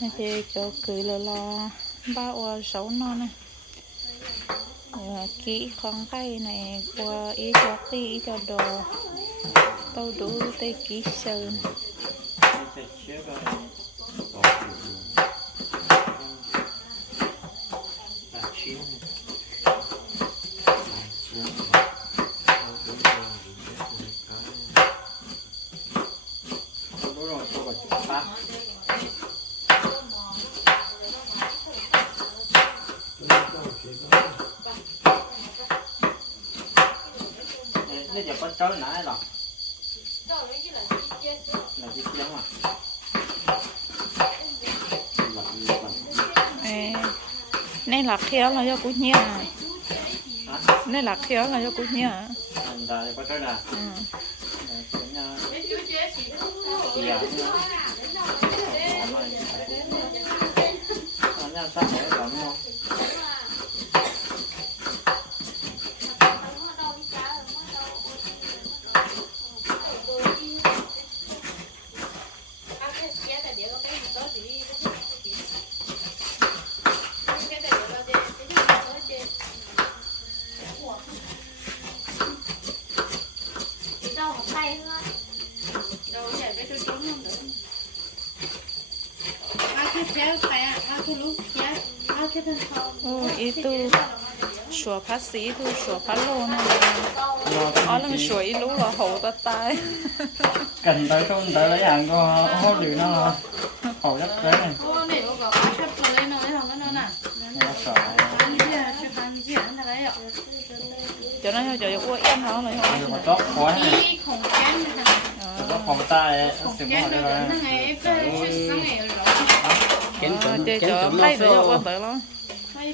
này thì cho cứ là là ba ô sáu non này. Ờ, kỹ khoáng cây này, qua ý cho kỹ ý cho đồ. Bao đủ tay kỹ sơn. Nó giờ có trôi nãy rồi. Là đi kiếm à Ê, nên là khéo là cho cú nhia. Nên là khéo là cho cú nhia. Anh ta có trôi nè. Ừ. kiếm nha kìa anh nha sắp để lắm không ô ý tu sủa phát tu sủa phát lô này ó là sủa ý lú là hậu ta tai. Cần tới không tới lấy hàng có hốt được nó hậu rất đấy này. Nó cho nó cho cho em nó là nhưng mà tốt quá này. Nó phòng tay xịt mọi người Ờ,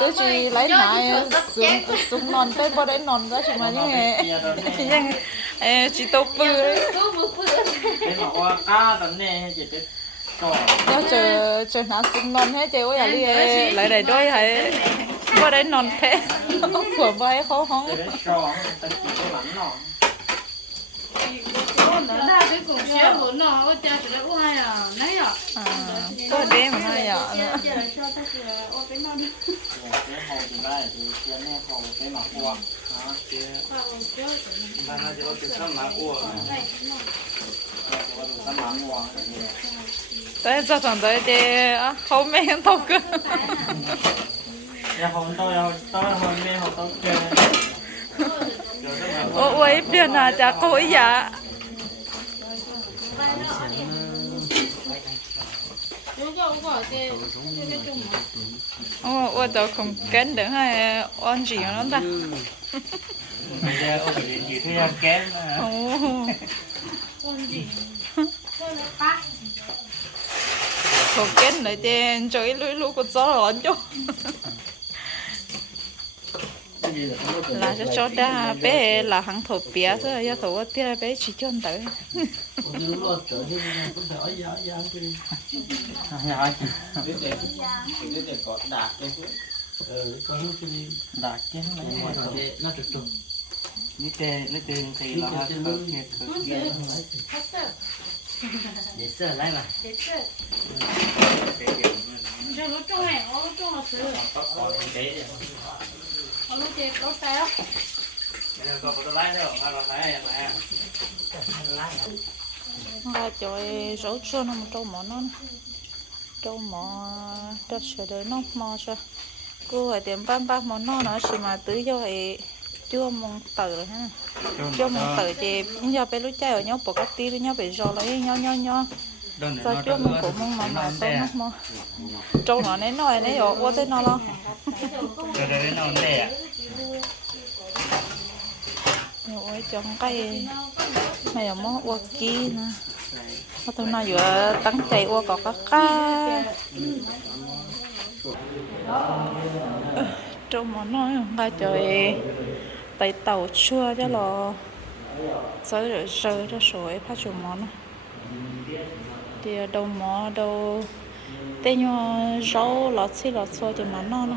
tôi chỉ lấy lại xuống xuống non tới bao đấy non ra chỉ mà như thế chỉ như ê chỉ tàu bự. nhớ chờ chờ nó xuống non hết chơi ôi à đi lại đây đôi hay bao đấy non thế. Của bay khó không? Nó ra cái cục xéo của nó có cha chỉ là u hai à nấy à ô cái non cái hậu thì đây thì cái này hậu cái mà qua đó chứ qua ô xéo mà nó chỉ có cái sắm mà qua này nó có được sắm mà qua tới giờ thằng tới thì hậu men tàu cơ ya hậu tôi hậu tôi hậu mẹ hậu tôi chơi ôi ôi biển à chả có ý dạ ôi tao không kén được hay ăn gì nó ta. Ồ con gì không kén nữa thì chơi lưỡi lũ của gió là gì là cho cho đa bé là hàng thổ bía thôi ya thổ tia bé chỉ cho anh tới ờ đạt chứ nó trực trực như thế như thế thì là cực ghé nó lấy để sơ. Lấy mà cho nó trong này nó trong là sự nó lúc chơi có tao là chơi rau cho nó một trâu mỏ nó trâu mỏ đất sửa đời nó mò cho. Cô ở tiệm bán bác mỏ nó nó chỉ mà tứ cho ấy chưa mong tờ rồi ha. Chưa mong tờ thì giờ bé lúc chơi ở nhau bỏ cái tí với nhau bị rò lấy nhau nhau nhau giờ chưa mong cổ mong mà mà tôi nó mò. Trâu nó nấy nói nấy ở ô tên nó lo rồi ơi chọn cái này là món ô kia nè có tôi nói vừa tăng chạy qua có cá cá. Ừ, Trong món nói ba trời. Tay tàu chua cho lò. Sới rồi sơi cho sổi phát chủ món thì đầu mỏ đầu tên nhau rau lọt xí lọt xôi thì mà non nè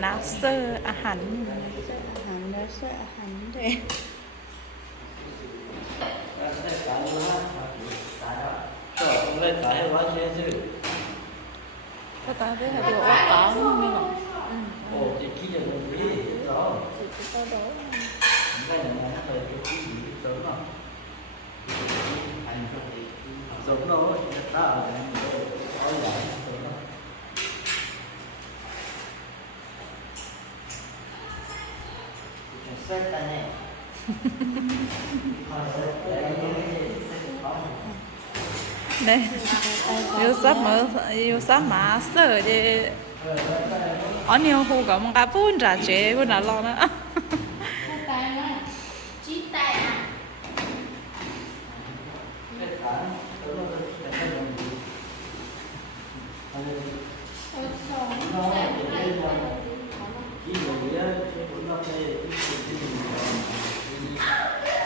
tay nó đâu xì ra thành món gì xì tay xì lại không thế nó cái mà cái món nó sẽ là sắc Ừ. này có chị lo thì cái nó này nó là cũng nó này Bé tu nát sơ à hẳn. hành nó sẽ hành đây Có ta biết là điều ốc có không biết không? giống đó ta ở Set ta nè. Đây. Yêu sắp mở yêu sắp mà sơ chứ. Ở nhiều khu có một cái bún trà chế bún là lo nữa.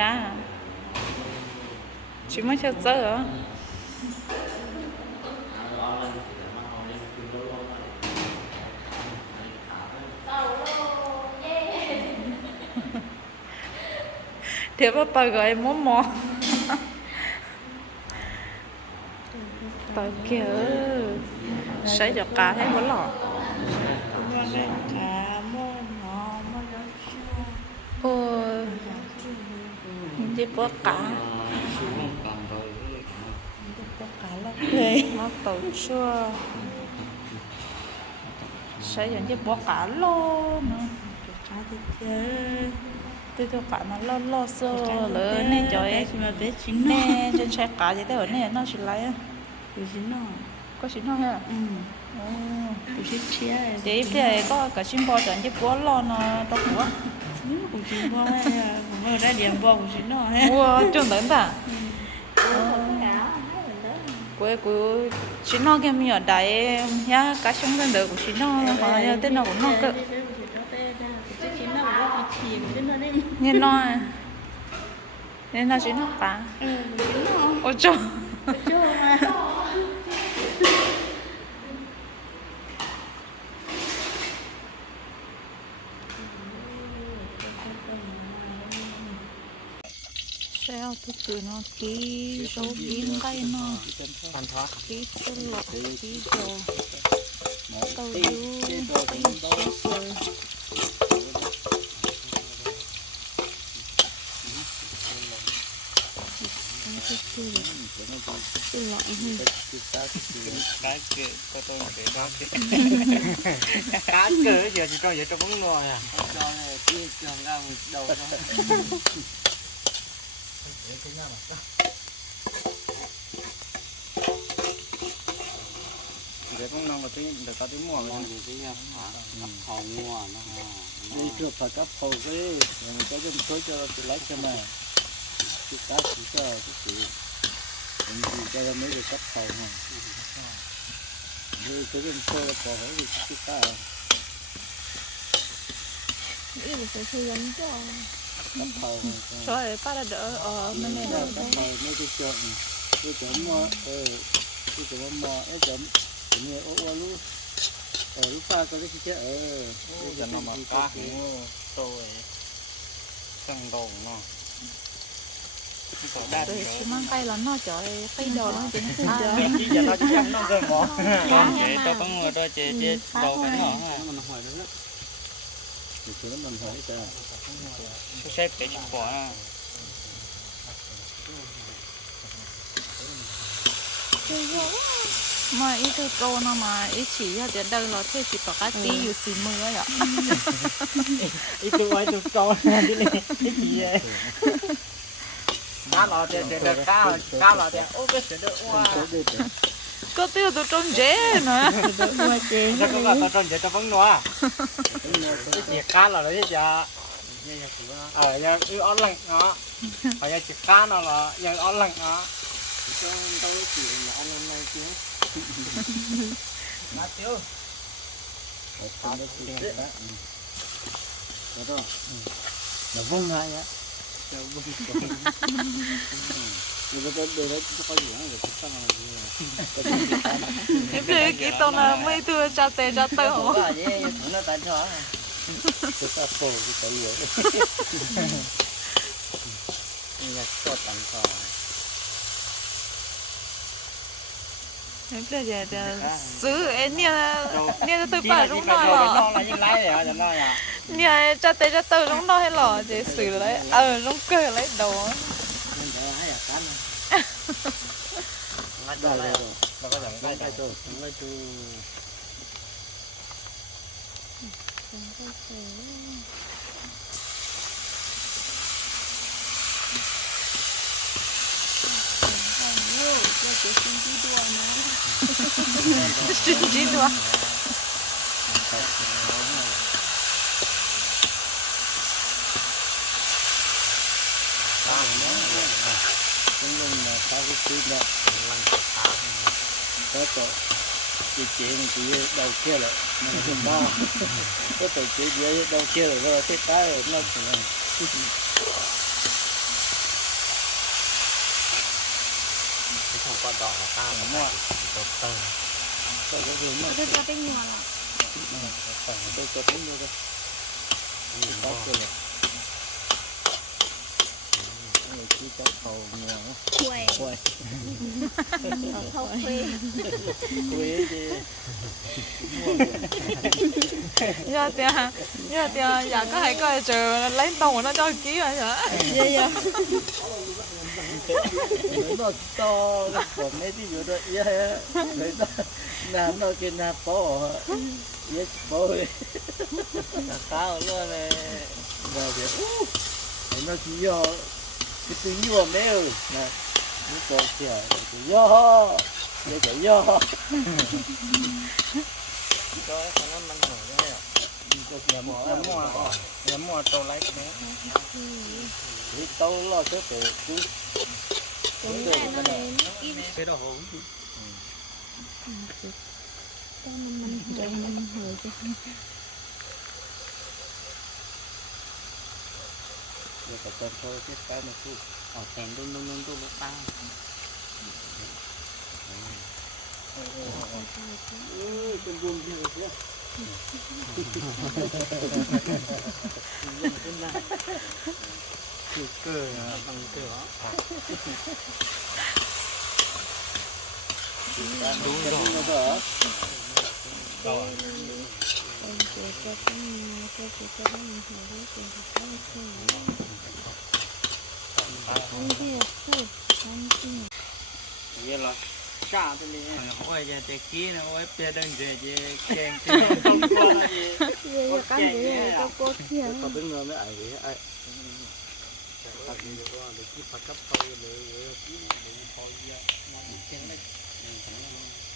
hai Chỉ mới? Thế bà bà gọi em mò kìa Sẽ cho cá thấy lọ Nhìn đi bó cá Nó tàu chua Sẽ dẫn đi bó cá lô nữa tôi tôi cả nó lo lo sơ lớn nên cho em mà bé chín nó. Nè trên xe cá gì thế ở nè nó chỉ lấy á. Chín nó. Có chỉ nó ha ừ. Bé chín chia để bây có cả chim bò trận chứ bò lo nó đâu quá nếu cũng chín bò hay điểm bò cũng chín nó ha ua trông đến ta không cả quê của chỉ nó cái mình ở đây nhá cá sống lên được của chỉ nó họ nhá tên nào cũng nó cơ. nghe nó nên nó chỉ nó. Cá ôi trời Tôi tự nó ký số kiếm cây nó. Ăn thoát. ký số lọ ký đồ tàu số giờ cái lọ cái kia tôi để đó cái cá cỡ giờ chỉ cho giờ cho bóng nồi à. cho kia trường ra một đầu cho để cũng nông là tí để có tí mua ngon gì thế nhá ngập hầu mua nó đi chưa phải cấp hầu cái mình có dùng số cho tôi lấy cho mà cái cá chỉ cho cái gì mình chỉ cho mấy cái cấp hầu mà đi cái dùng số là bỏ hết cái cá ý là phải thư gắn cho rồi đã đỡ ở bên này cấp rồi. Phô mấy cái chỗ cái chỗ mua ờ cái chỗ mua cái chỗ như ô ô lu ở lúc pha có cái chứ ờ cái nó mà cá tôi sang đồng nó rồi chỉ mang cây là nó chọi cây đồ nó chỉ nó chỉ giờ nó chỉ ăn nó rồi mỏ chế mà. cho con người đó chế chế đầu cái คือน้ำมันหอยจ้าไม่ใช่เป็ดขวามาอีตัวโตนะมาอีฉีอยากจะเดินรถเที่ยวสิปกติอยู่สีมืออะอีตัวไอตัวโตนะที่นี่อีฉีเลยก้าวเราเดี๋ยวเดี๋ยวก้าวก้าวเราเดี๋ยวโอ้ก็เสียด้วว้า có tiêu tôi trông dễ nữa nó có là tao tròn vậy tao vẫn nói cái gì cá lò đấy giờ ở nhà ư on lạnh nó ở nhà chỉ cá nó là nhà on lạnh nó cho tao chỉ là ăn hôm nay chứ má tiêu đó nó vung lại á rồi thấy cái tao là mấy thứ cha tê cha vậy thằng nó tại sao? Chúng ta phô cái cái gì nhà cho tặng cò em thấy giờ thì xứ em nha nha tôi bảo đúng rồi rồi nha cha tê cha tê đúng nó hay là chỉ xứ lấy ờ đúng cười lấy đồ 来来来来走来走嗯嗯这是几朵 ngay rồi đó rồi là rồi nó có dạng cái rồi ngay tu chín chín thôi chúng mình là có cái chi đó có tổ chị chị này. chị đầu kia rồi mình không bao có tổ chị dưới đầu kia rồi rồi cái cái rồi nó chỉ là cái thằng con đỏ là ta mà mua từ từ có cái gì nó tôi cho cái nhiều là phải tôi cho tính vô đây có kia rồi người chi có cầu nhiều quê quê thâu quê quê đi giờ thì giờ thì giờ có hay coi chờ lấy đồ nó cho ký rồi hả dạ dạ nó to còn mấy cái vụ đó yeah người ta làm nó cái nạp bỏ yes bỏ là cao luôn này rồi thì nó chỉ do cái túi nhựa mấy ơi. Nè nó có kiểu cái do để cái do cho cái nó mình hỏi cái này nhà mua nhà mua nhà mua tàu lấy cái đấy thì tàu lo sẽ phải cứ cái đó hổ cho mình mình cho mình hồi cho เดี๋ยวก็เติมโซเชียลแป๊บนึงคู่ออแทนดุ้งดุ้งดุ้งดุ้งลูกป้าเอ้เป็นวมเยอะเลยขึ้นมาคือเกลือบังเกลือรู้หรอ เยอนกันะหรอชาไปเลยโอ้ยจะเจ๊กี้นะโอ้ยเจ๊ดันเจ๊เจ๊เก่งเจ๊ต้องกวนเจ๊เก่งเนี่ยต้องกวนเขียนต้องเป็นเงินไม่ไอ้ไอ้ตัดนี่ก็เด็กที่ปักกับเขาเลยเออที่ไหนพอเยอะมาเก่งเลย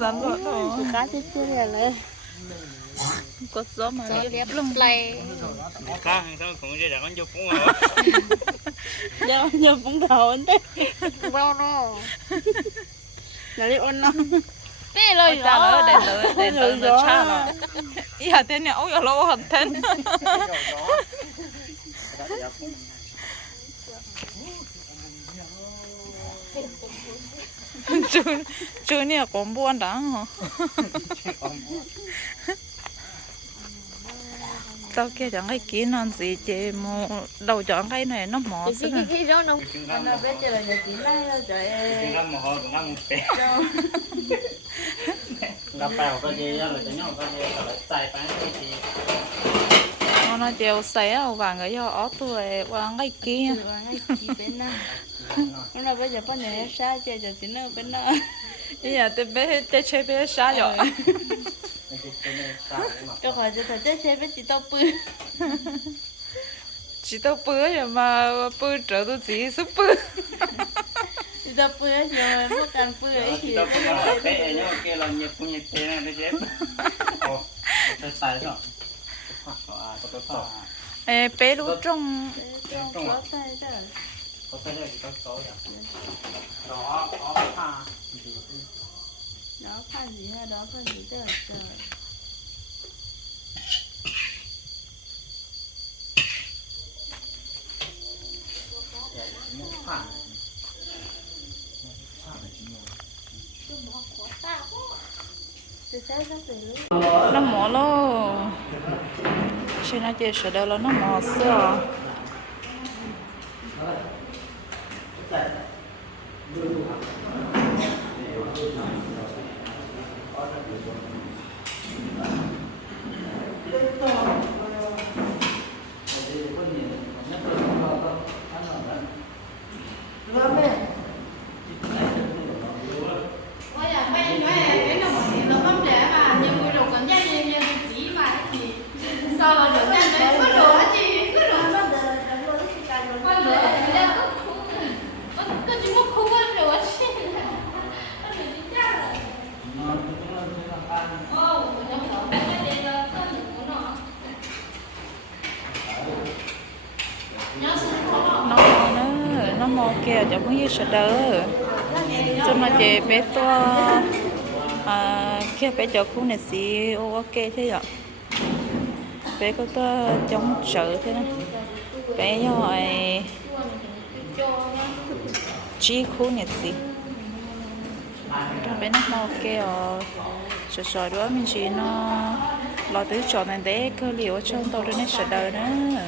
sẵn rồi đó Cá chết chưa rồi có gió mà đẹp lung lay cá hàng sao cũng vậy là con vô cũng rồi Giờ giờ cũng đầu anh thế. bao nó Là đi ôn nó. bé lời đó để tự để tự nó cha rồi ý là tên này ông giờ lâu content chú chú này cũng buồn đáng hả? Tao kia chẳng cái kỹ năng gì chị mà đầu chọn cái này nó mỏ sức cái cái đó nó Nó biết chưa là trời. chúng ta một hồi chúng ta một bè gặp bèo cái gì là cái nhau cái gì là chạy bán cái gì. Nó nó chiều xé ở vàng cái do ó tuổi vàng cái kia Chỉ nào. Nó là bây giờ có nhà xa chơi giờ chỉ nó bên nó. ý là tên bé tên chơi bé xa rồi. Cái cái khỏi cho thật chơi với chị tao bự. chỉ tao bữa rồi mà bữa trở tôi chỉ giúp bữa Chị tao bự rồi nó càng bự ấy thì chúng ta cũng là cái nhưng mà kia là nhiệt cũng nhiệt thế này đấy chứ cái sai rồi à có cái tỏ Ê, bé lúc trong có tay đó. có cái này có số rồi đó đó à Đó phan gì ha, đó phan gì? Trời. Sáng đến từ lúc nó mỏ lo chị nói chị sợ đâu là nó mỏ xưa Bây giờ quen với cái là một thì nó không để mà nhiều người đồ còn nhanh như như chỉ mà thì sao là được nhanh đấy có đồ hả chị có đồ có đồ thì ra có có có chỉ có không có đồ hả chị có đồ đi ra ô nó có cái này là có được của nó nhớ xuống nó nó mỏ nữa kia cho kìa chẳng sợ đỡ cho nó chị bé to à kia bé cho khu này xí ok thế ạ. Bé có to chống sợ thế này. Bé rồi chi khu này xí. Cho bé nó mỏ ở, sợ sợ đó mình chỉ nó lo tới chỗ này để cơ liệu trong tàu đó nó sợ đỡ nữa.